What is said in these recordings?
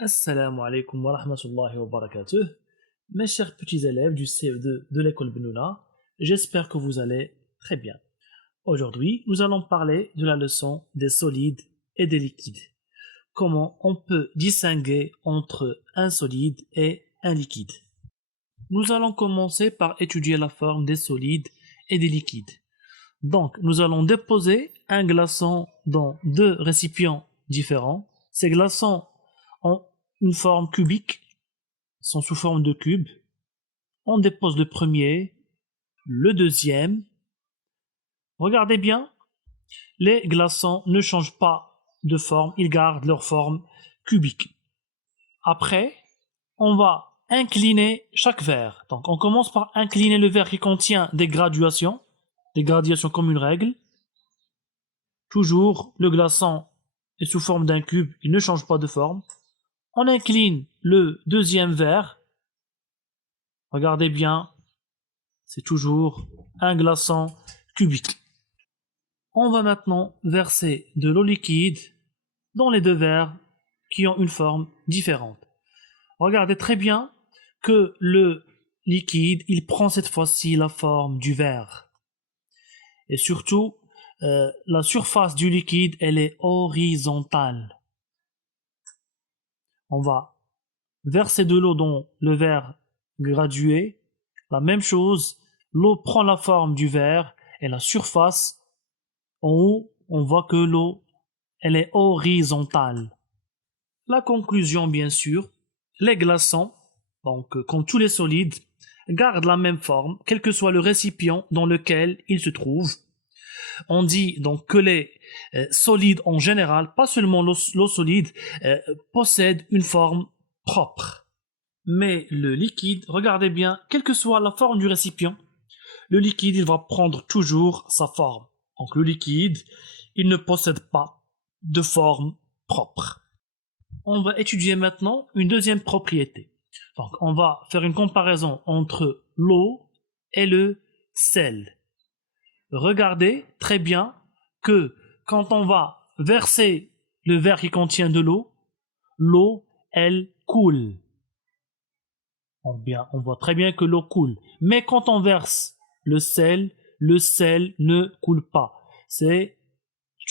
Assalamu alaikum wa rahmatullahi wa barakatuh. Mes chers petits élèves du CE2 de l'école Benouna, j'espère que vous allez très bien. Aujourd'hui, nous allons parler de la leçon des solides et des liquides. Comment on peut distinguer entre un solide et un liquide. Nous allons commencer par étudier la forme des solides et des liquides. Donc, nous allons déposer un glaçon dans deux récipients différents. Ces glaçons ont une forme cubique, sont sous forme de cube. On dépose le premier, le deuxième. Regardez bien, les glaçons ne changent pas de forme, ils gardent leur forme cubique. Après, on va incliner chaque verre. Donc on commence par incliner le verre qui contient des gradations comme une règle. Toujours, le glaçon est sous forme d'un cube, il ne change pas de forme. On incline le deuxième verre. Regardez bien, c'est toujours un glaçon cubique. On va maintenant verser de l'eau liquide dans les deux verres qui ont une forme différente. Regardez très bien que le liquide, il prend cette fois-ci la forme du verre. Et surtout, la surface du liquide, elle est horizontale. On va verser de l'eau dans le verre gradué. La même chose, l'eau prend la forme du verre et la surface, en haut, on voit que l'eau, elle est horizontale. La conclusion, bien sûr, les glaçons, donc comme tous les solides, gardent la même forme, quel que soit le récipient dans lequel ils se trouvent. On dit donc que les solides en général, pas seulement l'eau solide, possèdent une forme propre. Mais le liquide, regardez bien, quelle que soit la forme du récipient, le liquide, il va prendre toujours sa forme. Donc le liquide, il ne possède pas de forme propre. On va étudier maintenant une deuxième propriété. Donc on va faire une comparaison entre l'eau et le sel. Regardez très bien que quand on va verser le verre qui contient de l'eau, elle coule. On voit très bien que l'eau coule. Mais quand on verse le sel ne coule pas. C'est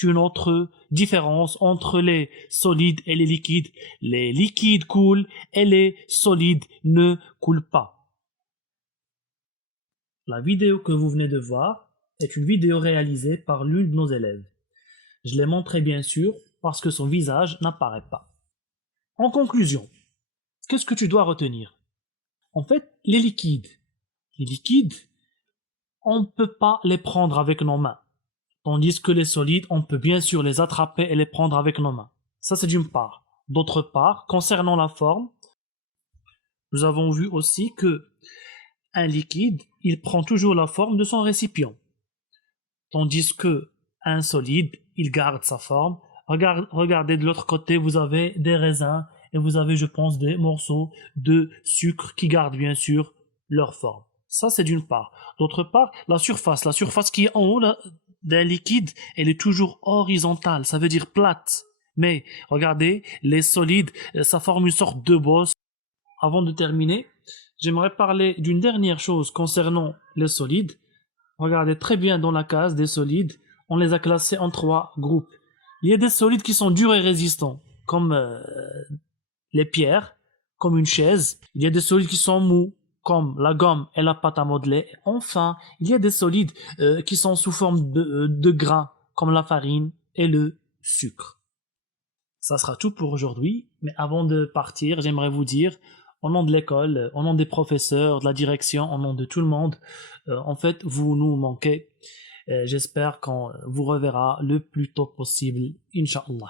une autre différence entre les solides et les liquides. Les liquides coulent et les solides ne coulent pas. La vidéo que vous venez de voir est une vidéo réalisée par l'une de nos élèves. Je l'ai montré bien sûr parce que son visage n'apparaît pas. En conclusion, qu'est-ce que tu dois retenir? En fait, les liquides, on ne peut pas les prendre avec nos mains. Tandis que les solides, on peut bien sûr les attraper et les prendre avec nos mains. Ça, c'est d'une part. D'autre part, concernant la forme, nous avons vu aussi que un liquide, il prend toujours la forme de son récipient. Tandis que un solide, il garde sa forme. Regardez de l'autre côté, vous avez des raisins et vous avez, je pense, des morceaux de sucre qui gardent bien sûr leur forme. Ça, c'est d'une part. D'autre part, la surface qui est en haut d'un liquide, elle est toujours horizontale, ça veut dire plate. Mais regardez, les solides, ça forme une sorte de bosse. Avant de terminer, j'aimerais parler d'une dernière chose concernant les solides. Regardez très bien dans la case des solides, on les a classés en 3 groupes. Il y a des solides qui sont durs et résistants, comme les pierres, comme une chaise. Il y a des solides qui sont mous, comme la gomme et la pâte à modeler. Enfin, il y a des solides qui sont sous forme de grains, comme la farine et le sucre. Ça sera tout pour aujourd'hui, mais avant de partir, j'aimerais vous dire, au nom de l'école, au nom des professeurs, de la direction, au nom de tout le monde, en fait, vous nous manquez. J'espère qu'on vous reverra le plus tôt possible, Inch'Allah.